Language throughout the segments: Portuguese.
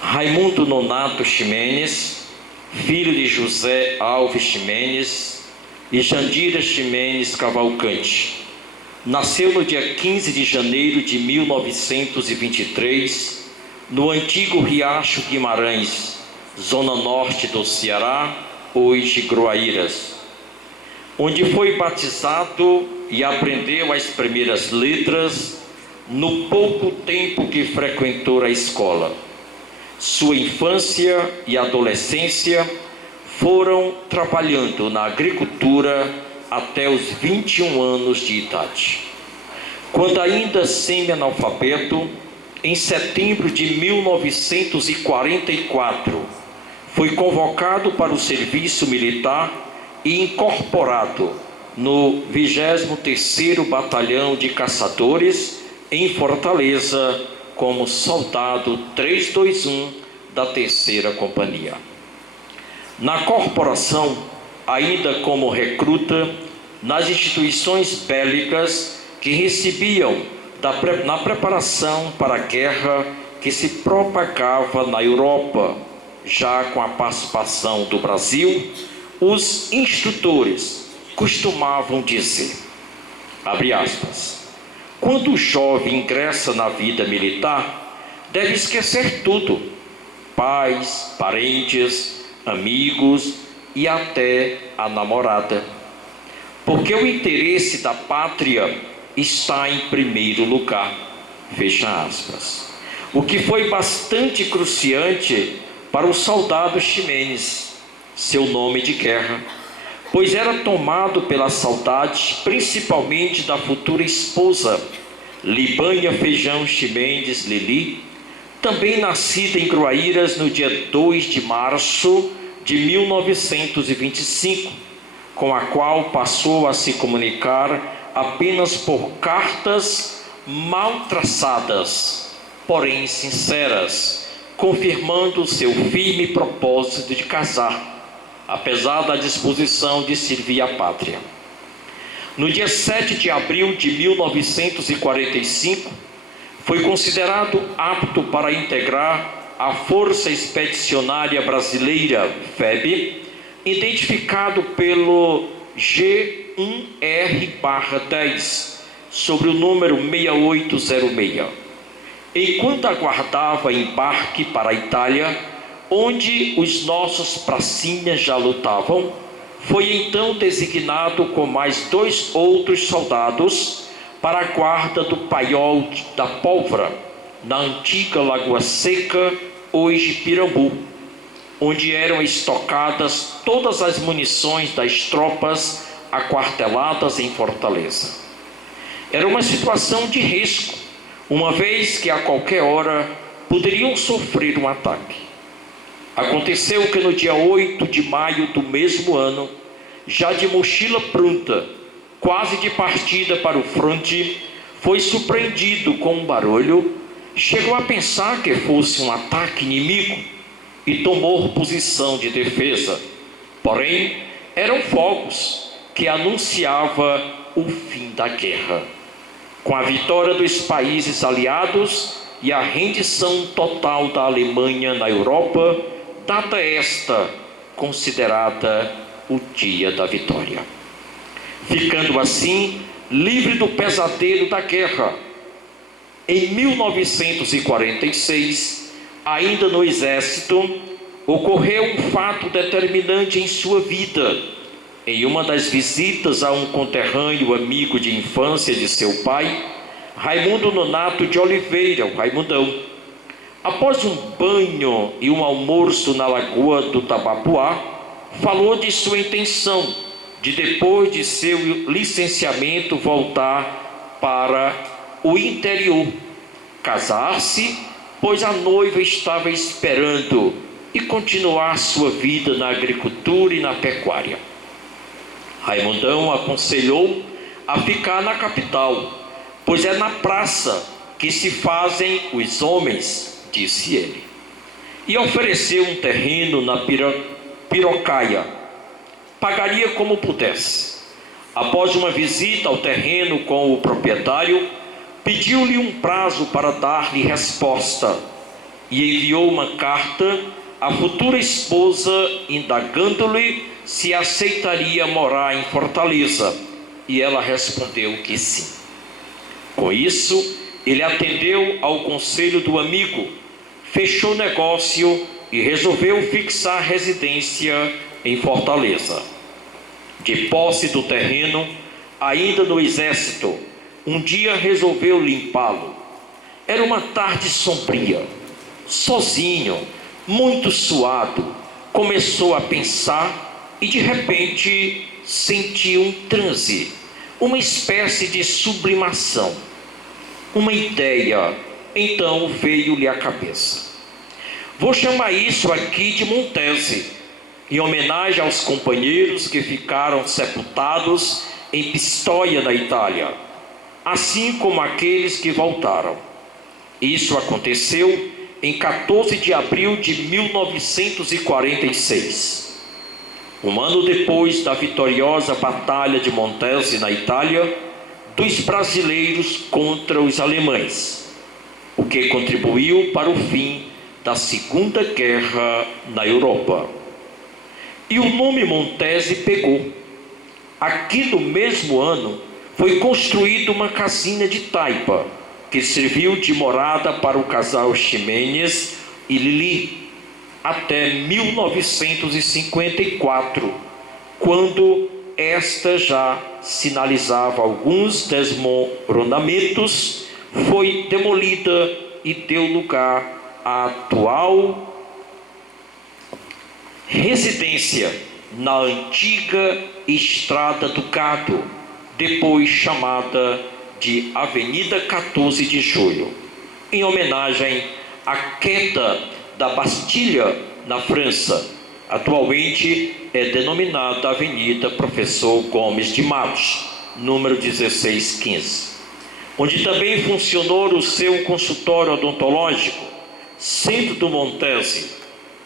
Raimundo Nonato Ximenes, filho de José Alves Ximenes e Jandira Ximenes Cavalcante. Nasceu no dia 15 de janeiro de 1923, no antigo Riacho Guimarães, zona norte do Ceará, hoje Groaíras, onde foi batizado e aprendeu as primeiras letras no pouco tempo que frequentou a escola. Sua infância e adolescência foram trabalhando na agricultura até os 21 anos de idade. Quando ainda semi-analfabeto, em setembro de 1944, foi convocado para o serviço militar e incorporado no 23º Batalhão de Caçadores, em Fortaleza, como soldado 321 da 3ª Companhia. Na corporação, ainda como recruta, nas instituições bélicas que recebiam na preparação para a guerra que se propagava na Europa, já com a participação do Brasil, os instrutores costumavam dizer, abre aspas, quando o jovem ingressa na vida militar, deve esquecer tudo, pais, parentes, amigos e até a namorada, porque o interesse da pátria está em primeiro lugar, fecha aspas. O que foi bastante cruciante para o soldado Ximenes, seu nome de guerra, pois era tomado pela saudade, principalmente da futura esposa, Libânia Feijão Ximenes Lili, também nascida em Groaíras no dia 2 de março de 1925, com a qual passou a se comunicar apenas por cartas mal traçadas, porém sinceras, confirmando seu firme propósito de casar, apesar da disposição de servir a pátria. No dia 7 de abril de 1945, foi considerado apto para integrar a Força Expedicionária Brasileira, FEB, identificado pelo G1R/10, sobre o número 6806. Enquanto aguardava embarque para a Itália, onde os nossos pracinhas já lutavam, foi então designado com mais 2 outros soldados para a guarda do Paiol da Pólvora, na antiga Lagoa Seca, hoje Pirambu, onde eram estocadas todas as munições das tropas aquarteladas em Fortaleza. Era uma situação de risco, uma vez que a qualquer hora poderiam sofrer um ataque. Aconteceu que no dia 8 de maio do mesmo ano, já de mochila pronta, quase de partida para o fronte, foi surpreendido com um barulho, chegou a pensar que fosse um ataque inimigo e tomou posição de defesa. Porém, eram fogos que anunciava o fim da guerra. Com a vitória dos países aliados e a rendição total da Alemanha na Europa, data esta considerada o dia da vitória. Ficando assim livre do pesadelo da guerra. Em 1946, ainda no exército, ocorreu um fato determinante em sua vida. Em uma das visitas a um conterrâneo amigo de infância de seu pai, Raimundo Nonato de Oliveira, o Raimundão, após um banho e um almoço na Lagoa do Tabapuá, falou de sua intenção de, depois de seu licenciamento, voltar para o interior, casar-se, pois a noiva estava esperando, e continuar sua vida na agricultura e na pecuária. Raimundão aconselhou a ficar na capital, pois é na praça que se fazem os homens, disse ele. E ofereceu um terreno na Pirocaia. Pagaria como pudesse. Após uma visita ao terreno com o proprietário, pediu-lhe um prazo para dar-lhe resposta. e enviou uma carta à futura esposa indagando-lhe se aceitaria morar em Fortaleza, e ela respondeu que sim. Com isso, ele atendeu ao conselho do amigo, fechou negócio e resolveu fixar residência em Fortaleza. De posse do terreno, ainda no exército, um dia resolveu limpá-lo. Era uma tarde sombria. Sozinho, muito suado, começou a pensar e de repente sentiu um transe, uma espécie de sublimação. Uma ideia então veio-lhe à cabeça. Vou chamar isso aqui de Montese, em homenagem aos companheiros que ficaram sepultados em Pistoia, na Itália, assim como aqueles que voltaram. Isso aconteceu em 14 de abril de 1946. Um ano depois da vitoriosa Batalha de Montese, na Itália, dos brasileiros contra os alemães, o que contribuiu para o fim da Segunda Guerra na Europa. E o nome Montese pegou. Aqui no mesmo ano foi construída uma casinha de taipa, que serviu de morada para o casal Ximenes e Lili, até 1954, quando esta já sinalizava alguns desmoronamentos, foi demolida e deu lugar à atual residência na antiga Estrada do Gado, depois chamada de Avenida 14 de Julho, em homenagem à queda da Bastilha na França. Atualmente é denominada Avenida Professor Gomes de Matos, número 1615, onde também funcionou o seu consultório odontológico. Centro do Montese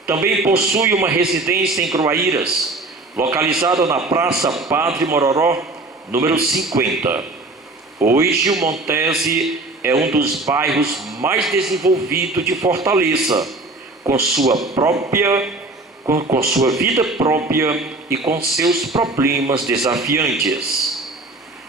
também possui uma residência em Gruaíras, localizada na Praça Padre Mororó, número 50. Hoje o Montese é um dos bairros mais desenvolvidos de Fortaleza, com sua vida própria e com seus problemas desafiantes.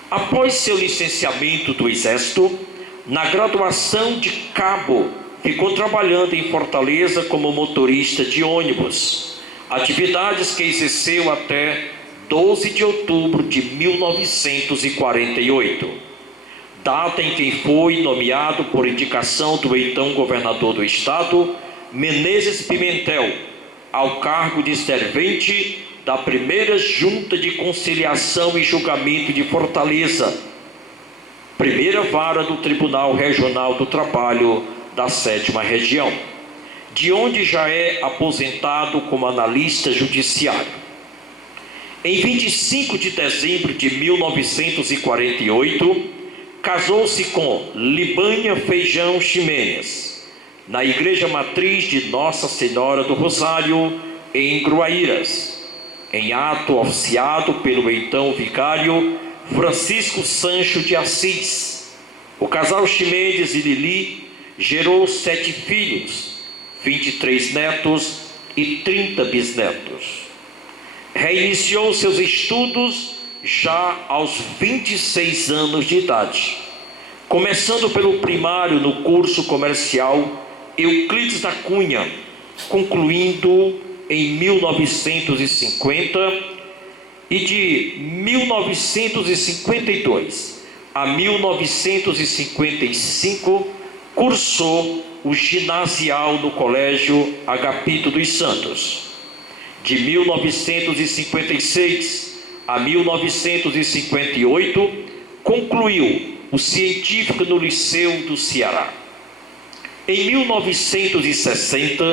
Após seu licenciamento do Exército, na graduação de cabo, ficou trabalhando em Fortaleza como motorista de ônibus, atividades que exerceu até 12 de outubro de 1948, data em que foi nomeado por indicação do então governador do estado, Menezes Pimentel, ao cargo de servente da primeira Junta de Conciliação e Julgamento de Fortaleza, primeira vara do Tribunal Regional do Trabalho da 7ª Região, de onde já é aposentado como analista judiciário. Em 25 de dezembro de 1948, casou-se com Libânia Feijão Ximenes, na Igreja Matriz de Nossa Senhora do Rosário, em Gruaíras, em ato oficiado pelo então vicário Francisco Sancho de Assis. O casal Ximenes e Lili gerou 7 filhos, 23 netos e 30 bisnetos. Reiniciou seus estudos já aos 26 anos de idade, começando pelo primário no curso comercial Euclides da Cunha, concluindo em 1950, e de 1952 a 1955 cursou o ginasial no Colégio Agapito dos Santos. De 1956 a 1958 concluiu o científico no Liceu do Ceará. Em 1960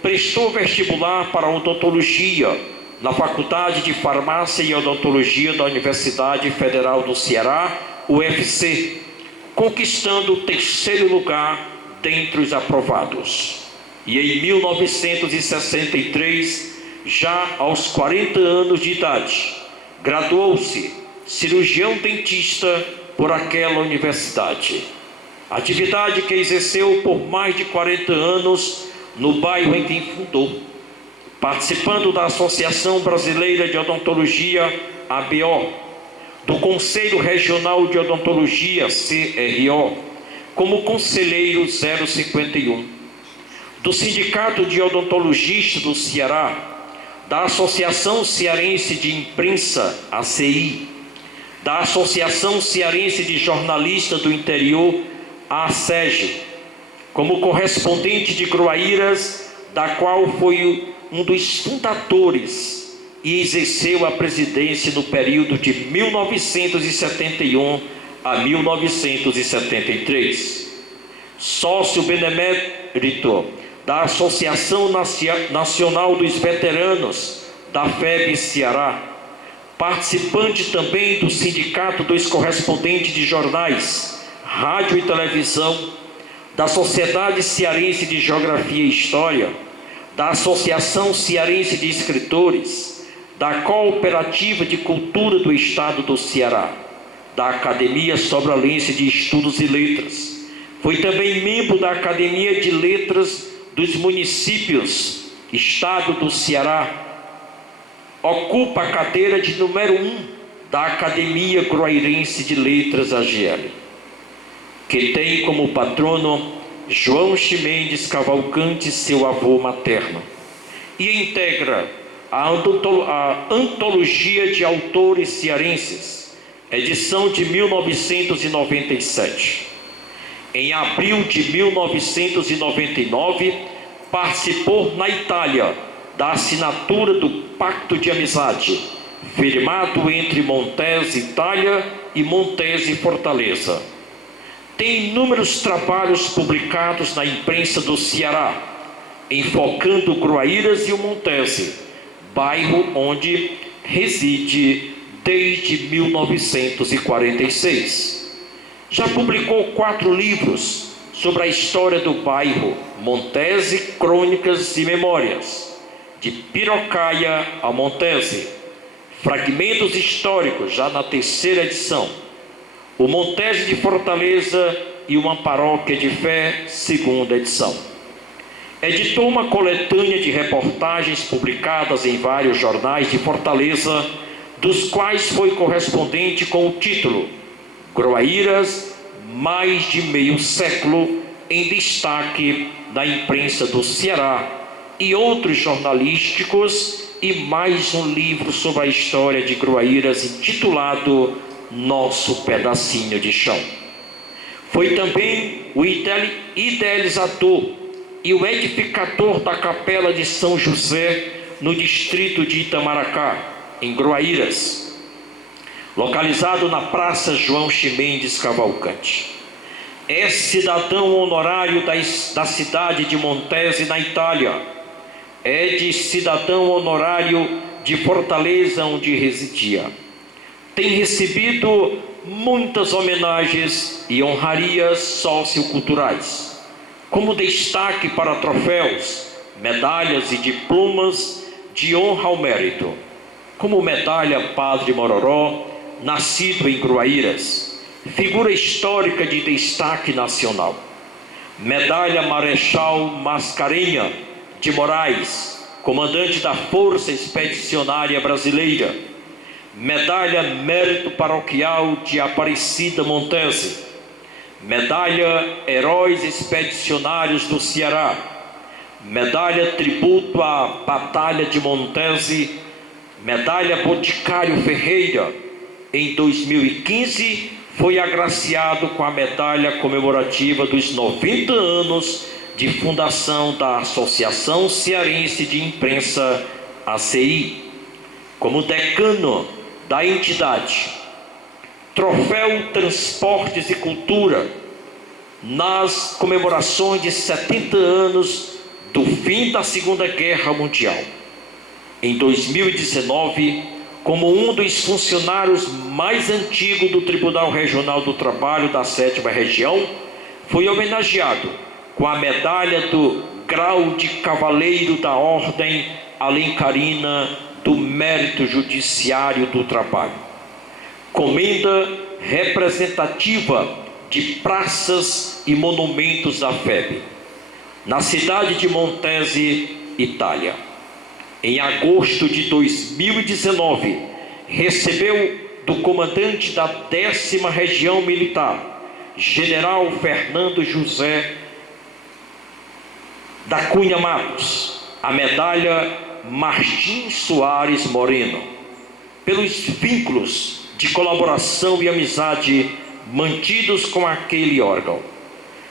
prestou vestibular para odontologia na Faculdade de Farmácia e Odontologia da Universidade Federal do Ceará, UFC, conquistando o 3º lugar dentre os aprovados. E em 1963, já aos 40 anos de idade, graduou-se cirurgião dentista por aquela universidade. atividade que exerceu por mais de 40 anos no bairro em que fundou, participando da Associação Brasileira de Odontologia, ABO, do Conselho Regional de Odontologia, CRO, como conselheiro 051, do Sindicato de Odontologistas do Ceará, da Associação Cearense de Imprensa, ACI, da Associação Cearense de Jornalistas do Interior, ASEG, como correspondente de Groaíras, da qual foi um dos fundadores e exerceu a presidência no período de 1971 a 1973. Sócio benemérito da Associação Nacional dos Veteranos da FEB Ceará, participante também do Sindicato dos Correspondentes de Jornais, Rádio e Televisão, da Sociedade Cearense de Geografia e História, da Associação Cearense de Escritores, da Cooperativa de Cultura do Estado do Ceará, da Academia Sobralense de Estudos e Letras. Foi também membro da Academia de Letras dos Municípios, Estado do Ceará. Ocupa a cadeira de número 1 da Academia Groairense de Letras, AGL, que tem como patrono João Ximendes Cavalcante, seu avô materno, e integra a Antologia de Autores Cearenses, edição de 1997. Em abril de 1999, participou na Itália da assinatura do Pacto de Amizade, firmado entre Montese, Itália, e Montese, Fortaleza. Tem inúmeros trabalhos publicados na imprensa do Ceará, enfocando Groaíras e o Montese, bairro onde reside desde 1946. Já publicou 4 livros sobre a história do bairro Montese, Crônicas e Memórias, de Piracaia a Montese, Fragmentos Históricos, já na 3ª edição, o Montese de Fortaleza e uma Paróquia de Fé, 2ª edição. Editou uma coletânea de reportagens publicadas em vários jornais de Fortaleza, dos quais foi correspondente com o título Groaíras, mais de meio século, em destaque na imprensa do Ceará, e outros jornalísticos, e mais um livro sobre a história de Groaíras intitulado Nosso Pedacinho de Chão. Foi também o idealizador e o edificador da Capela de São José, no distrito de Itamaracá, em Groaíras, localizado na Praça João Ximendes Cavalcante. É cidadão honorário da cidade de Montese, na Itália. É de cidadão honorário de Fortaleza, onde residia. Tem recebido muitas homenagens e honrarias socioculturais, como destaque para troféus, medalhas e diplomas de honra ao mérito, como medalha Padre Mororó, nascido em Groaíras, figura histórica de destaque nacional, medalha Marechal Mascarenha de Moraes, comandante da Força Expedicionária Brasileira, medalha Mérito Paroquial de Aparecida Montese, medalha Heróis Expedicionários do Ceará, medalha Tributo à Batalha de Montese, medalha Boticário Ferreira. Em 2015, foi agraciado com a medalha comemorativa dos 90 anos de fundação da Associação Cearense de Imprensa, ACI, como decano da entidade. Troféu Transportes e Cultura, nas comemorações de 70 anos do fim da Segunda Guerra Mundial. Em 2019, como um dos funcionários mais antigos do Tribunal Regional do Trabalho da 7ª Região, foi homenageado com a medalha do grau de Cavaleiro da Ordem Alencarina do Mérito Judiciário do Trabalho. Comenda representativa de praças e monumentos da FEB, na cidade de Montese, Itália. Em agosto de 2019, recebeu do comandante da 10ª Região Militar, General Fernando José da Cunha Matos, a medalha Martim Soares Moreno, pelos vínculos de colaboração e amizade mantidos com aquele órgão.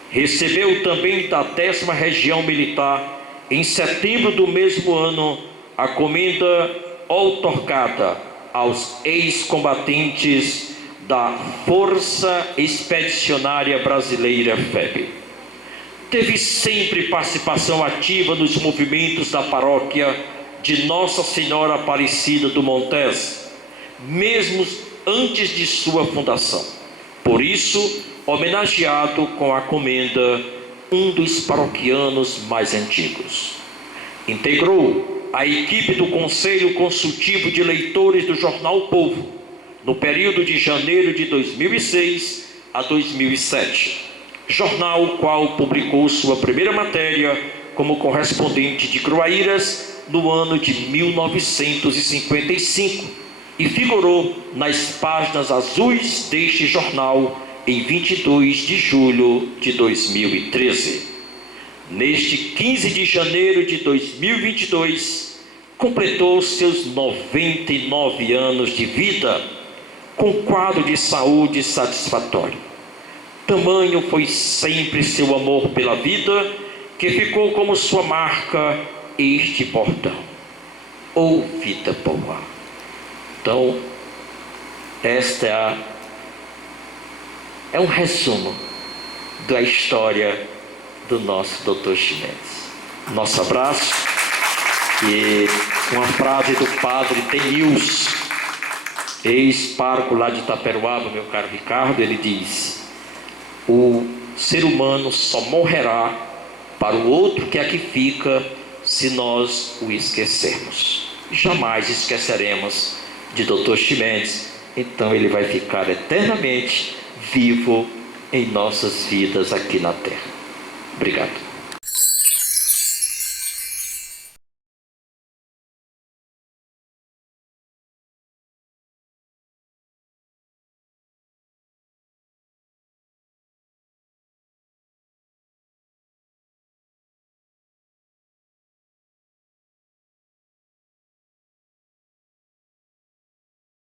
Recebeu também da 10ª Região Militar, em setembro do mesmo ano, a comenda outorgada aos ex-combatentes da Força Expedicionária Brasileira FEB. Teve sempre participação ativa nos movimentos da paróquia de Nossa Senhora Aparecida do Montese, mesmo antes de sua fundação. Por isso, homenageado com a comenda um dos paroquianos mais antigos. Integrou a equipe do Conselho Consultivo de Leitores do Jornal O Povo, no período de janeiro de 2006 a 2007, jornal o qual publicou sua primeira matéria como correspondente de Gruaíras no ano de 1955 e figurou nas páginas azuis deste jornal em 22 de julho de 2013. Neste 15 de janeiro de 2022, completou seus 99 anos de vida com quadro de saúde satisfatório. Tamanho foi sempre seu amor pela vida, que ficou como sua marca este bordão: ou vida boa. Então, esta é um resumo da história do nosso Dr. Ximenes. Nosso abraço e uma frase do padre Denilson, ex-pároco lá de Itaperuaba, meu caro Ricardo. Ele diz: o ser humano só morrerá para o outro que aqui fica se nós o esquecermos. Jamais esqueceremos de Dr. Ximenes, então ele vai ficar eternamente vivo em nossas vidas aqui na Terra. Obrigado.